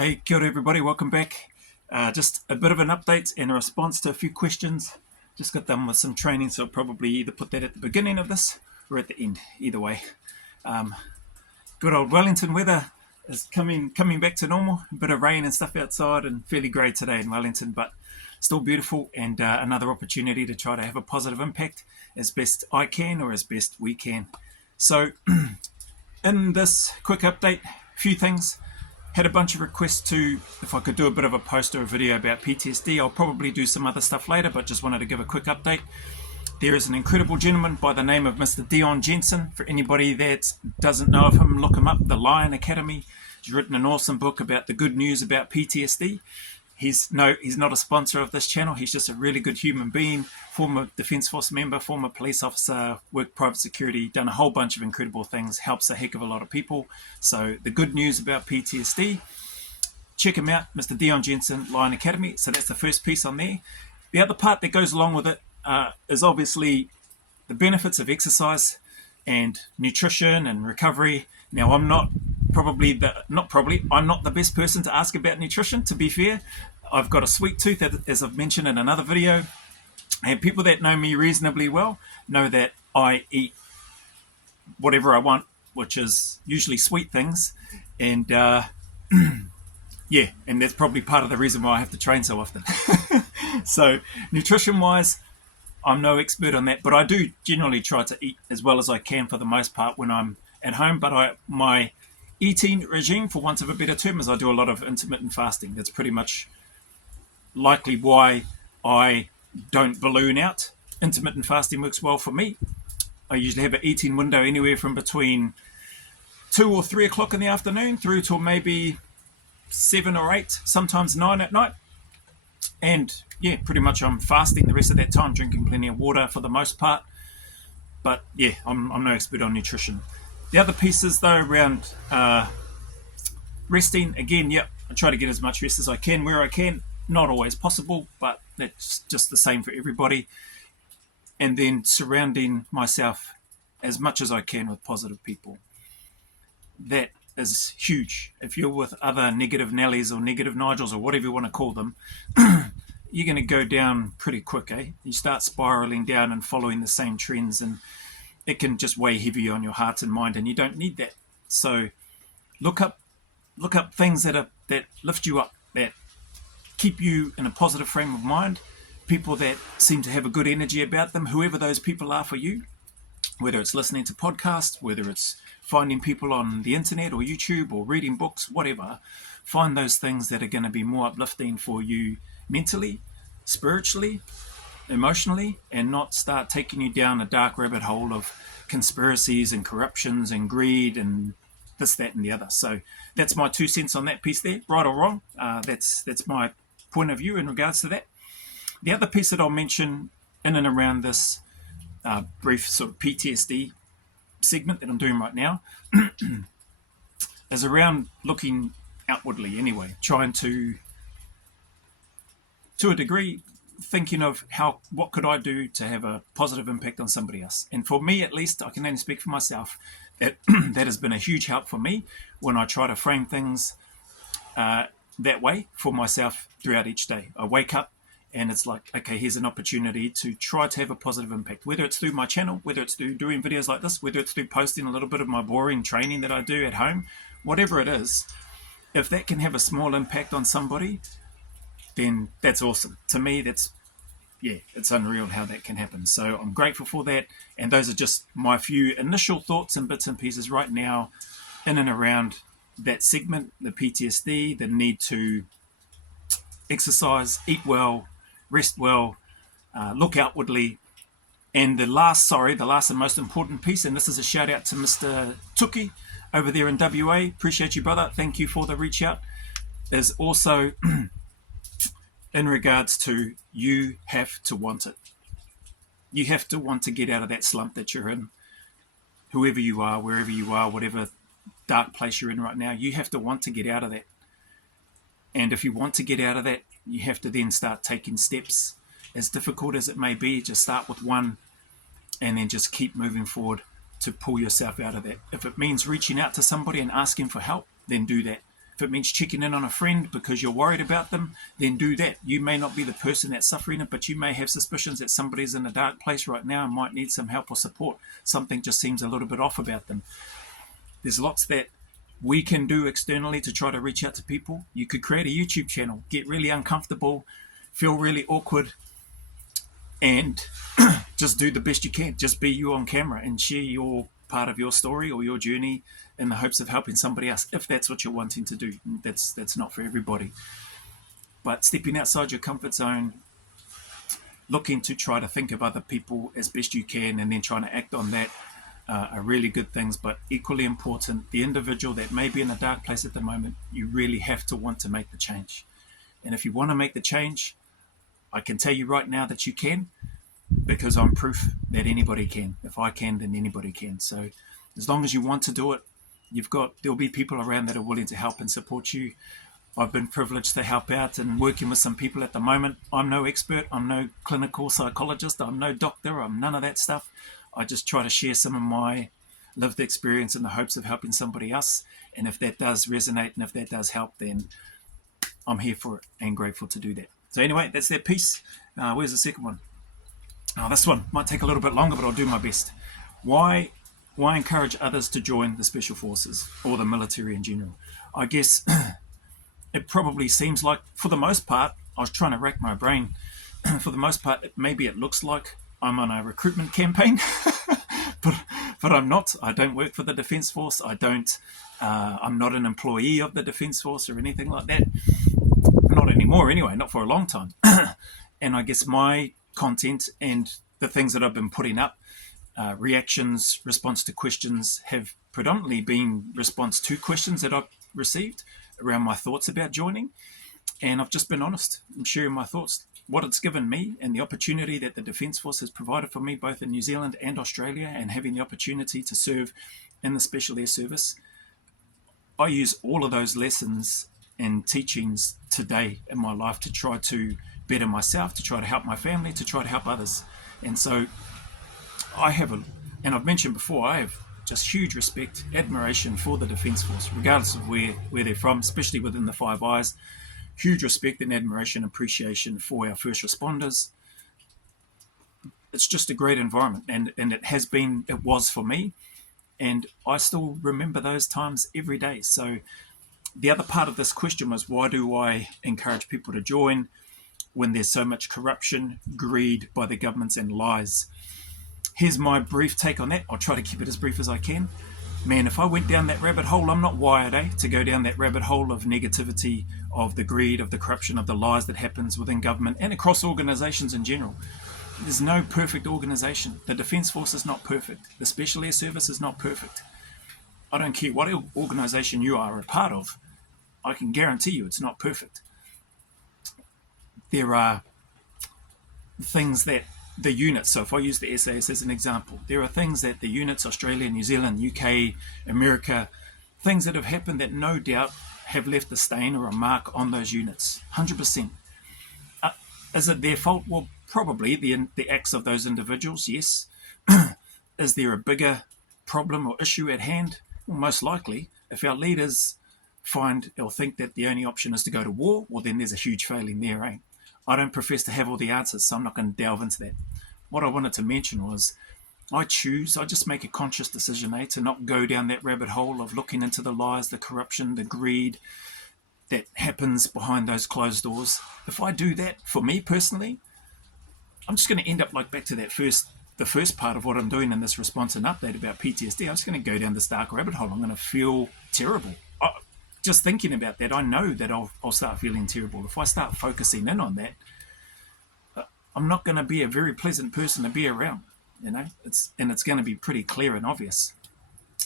Hey, kia ora everybody, welcome back. Just a bit of an update and a response to a few questions. Just got done with some training, so I'll probably either put that at the beginning of this or at the end, either way. Good old Wellington weather is coming back to normal. A bit of rain and stuff outside and fairly grey today in Wellington, but still beautiful, and another opportunity to try to have a positive impact as best I can or as best we can. So in this quick update, a few things. Had a bunch of requests to, if I could do a bit of a post or a video about PTSD. I'll probably do some other stuff later, but just wanted to give a quick update. There is an incredible gentleman by the name of Mr Dion Jensen. For anybody that doesn't know of him, look him up, The Lion Academy. He's written an awesome book about the good news about PTSD. He's not a sponsor of this channel. He's just a really good human being, former Defence Force member, former police officer, worked private security, done a whole bunch of incredible things, helps a heck of a lot of people. So the good news about PTSD, check him out, Mr. Dion Jensen, Lion Academy. So that's the first piece on there. The other part that goes along with it is obviously the benefits of exercise and nutrition and recovery. Now, I'm not the best person to ask about nutrition, to be fair. I've got a sweet tooth, as I've mentioned in another video, and people that know me reasonably well know that I eat whatever I want, which is usually sweet things, and yeah, and that's probably part of the reason why I have to train so often. So nutrition wise, I'm no expert on that, but I do generally try to eat as well as I can for the most part when I'm at home. But my eating regime, for want of a better term, is I do a lot of intermittent fasting. That's pretty much likely why I don't balloon out. Intermittent fasting works well for me. I usually have an eating window anywhere from between 2 or 3 o'clock in the afternoon through till maybe 7 or 8, sometimes 9 at night. And yeah, pretty much I'm fasting the rest of that time, drinking plenty of water for the most part. But yeah, I'm no expert on nutrition. The other pieces though around resting, again, yeah, I try to get as much rest as I can where I can. Not always possible, but that's just the same for everybody. And then surrounding myself as much as I can with positive people. That is huge. If you're with other negative Nellies or negative Nigels or whatever you want to call them, you're going to go down pretty quick, eh? You start spiraling down and following the same trends, and it can just weigh heavy on your heart and mind, and you don't need that. So look up things that lift you up, that keep you in a positive frame of mind, people that seem to have a good energy about them, whoever those people are for you, whether it's listening to podcasts, whether it's finding people on the internet or YouTube or reading books, whatever. Find those things that are going to be more uplifting for you mentally, spiritually, emotionally, and not start taking you down a dark rabbit hole of conspiracies and corruptions and greed and this, that, and the other. So that's my 2 cents on that piece there, right or wrong. That's my point of view in regards to that. The other piece that I'll mention in and around this brief sort of PTSD segment that I'm doing right now is around looking outwardly anyway, trying to a degree, thinking of what could I do to have a positive impact on somebody else. And for me, at least, I can only speak for myself, that that has been a huge help for me when I try to frame things that way for myself throughout each day. I wake up and it's like, okay, here's an opportunity to try to have a positive impact, whether it's through my channel, whether it's through doing videos like this, whether it's through posting a little bit of my boring training that I do at home, whatever it is. If that can have a small impact on somebody, then that's awesome. To me, it's unreal how that can happen. So I'm grateful for that. And those are just my few initial thoughts and bits and pieces right now in and around that segment, the PTSD, the need to exercise, eat well, rest well, look outwardly. And the last and most important piece, and this is a shout out to Mr. Tuki over there in WA. Appreciate you, brother. Thank you for the reach out. Is also in regards to you have to want it. You have to want to get out of that slump that you're in. Whoever you are, wherever you are, whatever dark place you're in right now, you have to want to get out of that. And if you want to get out of that, you have to then start taking steps. As difficult as it may be, just start with one and then just keep moving forward to pull yourself out of that. If it means reaching out to somebody and asking for help, then do that. If it means checking in on a friend because you're worried about them, then do that. You may not be the person that's suffering it, but you may have suspicions that somebody's in a dark place right now and might need some help or support. Something just seems a little bit off about them. There's lots that we can do externally to try to reach out to people. You could create a YouTube channel, get really uncomfortable, feel really awkward, and just do the best you can. Just be you on camera and share your part of your story or your journey in the hopes of helping somebody else, if that's what you're wanting to do. That's not for everybody. But stepping outside your comfort zone, looking to try to think of other people as best you can, and then trying to act on that are really good things. But equally important, the individual that may be in a dark place at the moment, you really have to want to make the change. And if you want to make the change, I can tell you right now that you can, because I'm proof that anybody can. If I can, then anybody can. So as long as you want to do it, there'll be people around that are willing to help and support you. I've been privileged to help out and working with some people at the moment. I'm no expert. I'm no clinical psychologist. I'm no doctor. I'm none of that stuff. I just try to share some of my lived experience in the hopes of helping somebody else. And if that does resonate and if that does help, then I'm here for it and grateful to do that. So anyway, that's that piece. Where's the second one? This one might take a little bit longer, but I'll do my best. Why encourage others to join the Special Forces or the military in general? I guess it probably seems like, for the most part, I was trying to rack my brain. For the most part, maybe it looks like I'm on a recruitment campaign, but I'm not. I don't work for the Defence Force. I'm not an employee of the Defence Force or anything like that. Not anymore anyway, not for a long time. And I guess my content and the things that I've been putting up, reactions, response to questions, have predominantly been response to questions that I've received around my thoughts about joining. And I've just been honest. I'm sharing my thoughts, what it's given me, and the opportunity that the Defence Force has provided for me, both in New Zealand and Australia, and having the opportunity to serve in the Special Air Service. I use all of those lessons and teachings today in my life to try to better myself, to try to help my family, to try to help others. And so and I've mentioned before, I have just huge respect, admiration for the Defence Force, regardless of where they're from, especially within the Five Eyes. Huge respect and admiration, appreciation for our first responders. It's just a great environment, and it was for me, and I still remember those times every day. So the other part of this question was, why do I encourage people to join when there's so much corruption, greed by the governments, and lies? Here's my brief take on that. I'll try to keep it as brief as I can. Man, if I went down that rabbit hole, I'm not wired, to go down that rabbit hole of negativity, of the greed, of the corruption, of the lies that happens within government and across organisations in general. There's no perfect organisation. The Defence Force is not perfect. The Special Air Service is not perfect. I don't care what organisation you are a part of, I can guarantee you it's not perfect. There are things that the units, so if I use the SAS as an example, there are things that the units, Australia, New Zealand, UK, America, things that have happened that no doubt have left a stain or a mark on those units, 100%. Is it their fault? Well, probably the acts of those individuals, yes. Is there a bigger problem or issue at hand? Well, most likely. If our leaders find or think that the only option is to go to war, well, then there's a huge failing there, I don't profess to have all the answers, so I'm not going to delve into that. What I wanted to mention was, I just make a conscious decision, to not go down that rabbit hole of looking into the lies, the corruption, the greed that happens behind those closed doors. If I do that, for me personally, I'm just going to end up like back to the first part of what I'm doing in this response and update about PTSD. I'm just going to go down this dark rabbit hole. I'm going to feel terrible. Just thinking about that, I know that I'll start feeling terrible. If I start focusing in on that, I'm not going to be a very pleasant person to be around. It's going to be pretty clear and obvious.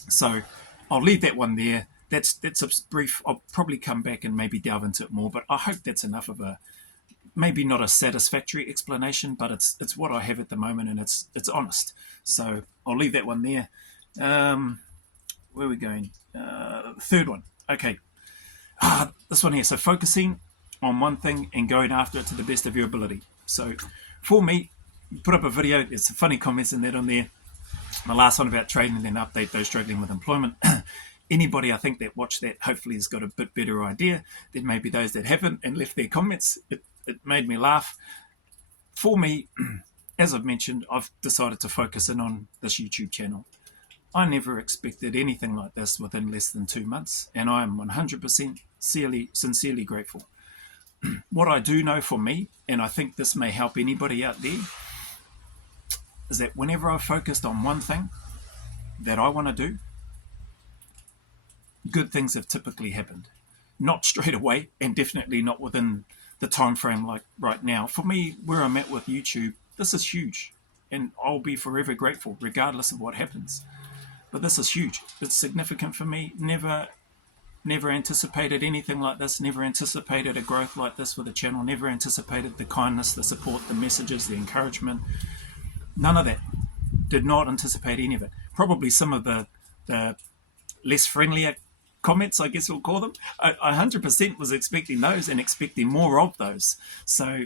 So I'll leave that one there. That's a brief. I'll probably come back and maybe delve into it more, but I hope that's enough of maybe not a satisfactory explanation, but it's what I have at the moment, and it's honest. So I'll leave that one there. Where are we going? Third one. Okay. This one here. So focusing on one thing and going after it to the best of your ability. So for me, put up a video. There's some funny comments in that on there. My last one about trading and then update those struggling with employment. anybody I think that watched that hopefully has got a bit better idea. There may be those that haven't and left their comments. It made me laugh. For me, as I've mentioned, I've decided to focus in on this YouTube channel. I never expected anything like this within less than 2 months, and I am 100% sincerely grateful. What I do know for me, and I think this may help anybody out there, is that whenever I've focused on one thing that I want to do, good things have typically happened. Not straight away, and definitely not within the time frame like right now. For me, where I'm at with YouTube, this is huge, and I'll be forever grateful regardless of what happens. But this is huge. It's significant for me. Never anticipated anything like this, never anticipated a growth like this with the channel, never anticipated the kindness, the support, the messages, the encouragement. None of that. Did not anticipate any of it. Probably some of the less friendlier comments, I guess we'll call them. I 100% was expecting those and expecting more of those. So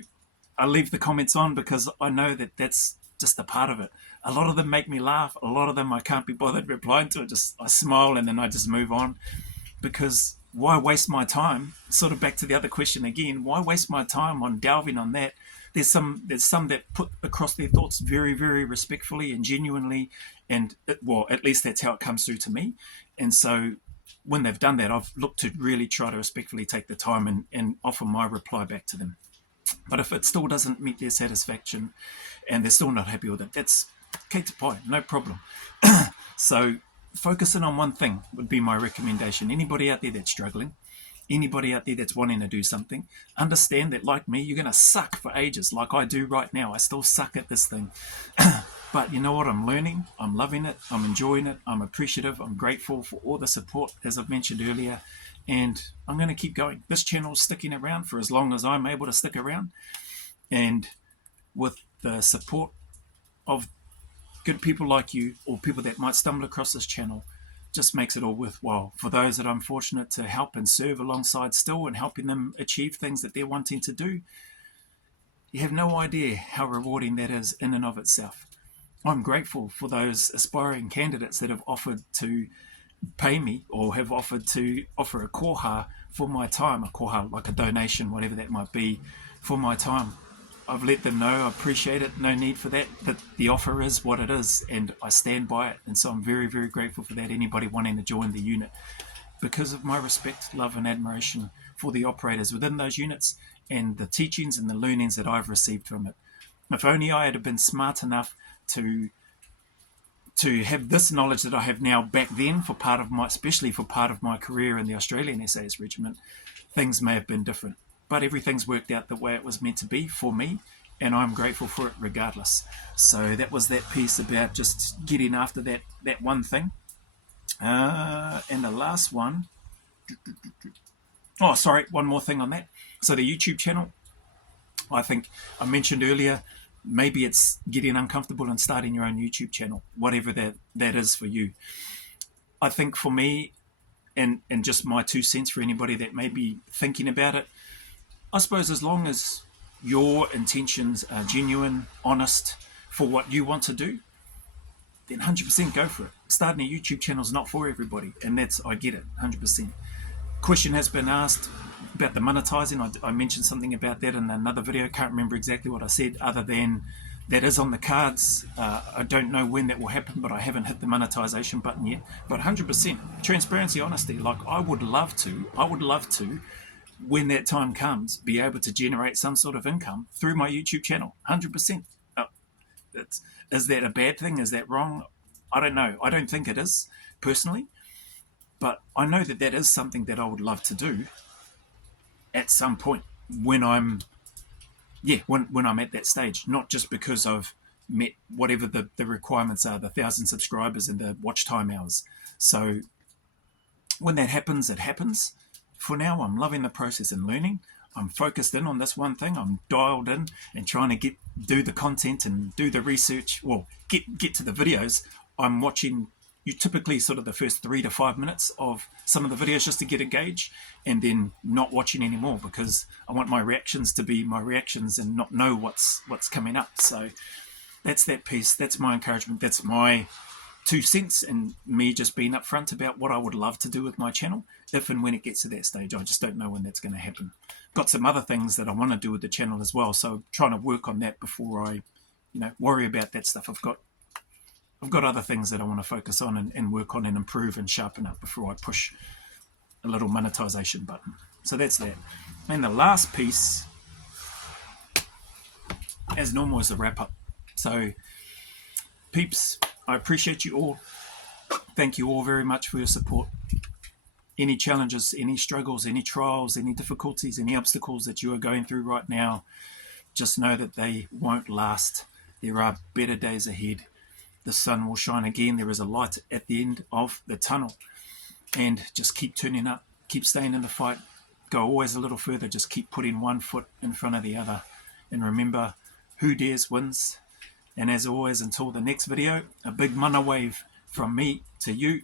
I leave the comments on because I know that that's just a part of it. A lot of them make me laugh. A lot of them I can't be bothered replying to. I smile and then I just move on. Because why waste my time? Sort of back to the other question again. Why waste my time on delving on that? There's some that put across their thoughts very, very respectfully and genuinely, and at least that's how it comes through to me. And so when they've done that, I've looked to really try to respectfully take the time and offer my reply back to them. But if it still doesn't meet their satisfaction and they're still not happy with it, that's okay to pie, no problem. So focusing on one thing would be my recommendation. Anybody out there that's struggling, anybody out there that's wanting to do something, understand that like me, you're going to suck for ages like I do right now. I still suck at this thing. But you know what? I'm learning. I'm loving it. I'm enjoying it. I'm appreciative. I'm grateful for all the support, as I've mentioned earlier. And I'm going to keep going. This channel's sticking around for as long as I'm able to stick around. And with the support of good people like you or people that might stumble across this channel, just makes it all worthwhile. For those that I'm fortunate to help and serve alongside still and helping them achieve things that they're wanting to do, you have no idea how rewarding that is in and of itself. I'm grateful for those aspiring candidates that have offered to pay me or have offered to offer a koha for my time, a koha like a donation, whatever that might be, for my time. I've let them know I appreciate it, no need for that the offer is what it is, and I stand by it. And so I'm very, very grateful for that. Anybody wanting to join the unit, because of my respect, love and admiration for the operators within those units and the teachings and the learnings that I've received from it. If only I had been smart enough to have this knowledge that I have now back then for part of my, especially for part of my career in the Australian SAS Regiment, things may have been different. But everything's worked out the way it was meant to be for me, and I'm grateful for it regardless. So that was that piece about just getting after that one thing. And the last one, one more thing on that. So the YouTube channel, I think I mentioned earlier, maybe it's getting uncomfortable and starting your own YouTube channel, whatever that is for you. I think for me, and just my 2 cents for anybody that may be thinking about it, I suppose as long as your intentions are genuine, honest for what you want to do, then 100% go for it. Starting a YouTube channel is not for everybody, and I get it, 100%. Question has been asked about the monetizing. I mentioned something about that in another video. Can't remember exactly what I said, other than that is on the cards. I don't know when that will happen, but I haven't hit the monetization button yet. But 100% transparency, honesty. Like I would love to, when that time comes, be able to generate some sort of income through my YouTube channel. 100%. Is that a bad thing? Is that wrong? I don't know. I don't think it is, personally. But I know that is something that I would love to do at some point when I'm at that stage. Not just because I've met whatever the requirements are, the 1,000 subscribers and the watch time hours. So when that happens, it happens. For now, I'm loving the process and learning. I'm focused in on this one thing. I'm dialed in and trying to do the content and do the research. Well, get to the videos. I'm watching you typically sort of the first 3 to 5 minutes of some of the videos just to get a gauge, and then not watching anymore because I want my reactions to be my reactions and not know what's coming up. So that's that piece. That's my encouragement. That's my 2 cents and me just being upfront about what I would love to do with my channel if and when it gets to that stage. I just don't know when that's going to happen. Got some other things that I want to do with the channel as well, so trying to work on that before I worry about that stuff. I've got other things that I want to focus on and work on and improve and sharpen up before I push a little monetization button. So that's that. And the last piece, as normal, is the wrap up. So peeps, I appreciate you all. Thank you all very much for your support. Any challenges, any struggles, any trials, any difficulties, any obstacles that you are going through right now, just know that they won't last. There are better days ahead. The sun will shine again. There is a light at the end of the tunnel. And just keep turning up, keep staying in the fight, go always a little further, just keep putting one foot in front of the other. And remember, who dares wins. And as always, until the next video, a big mana wave from me to you.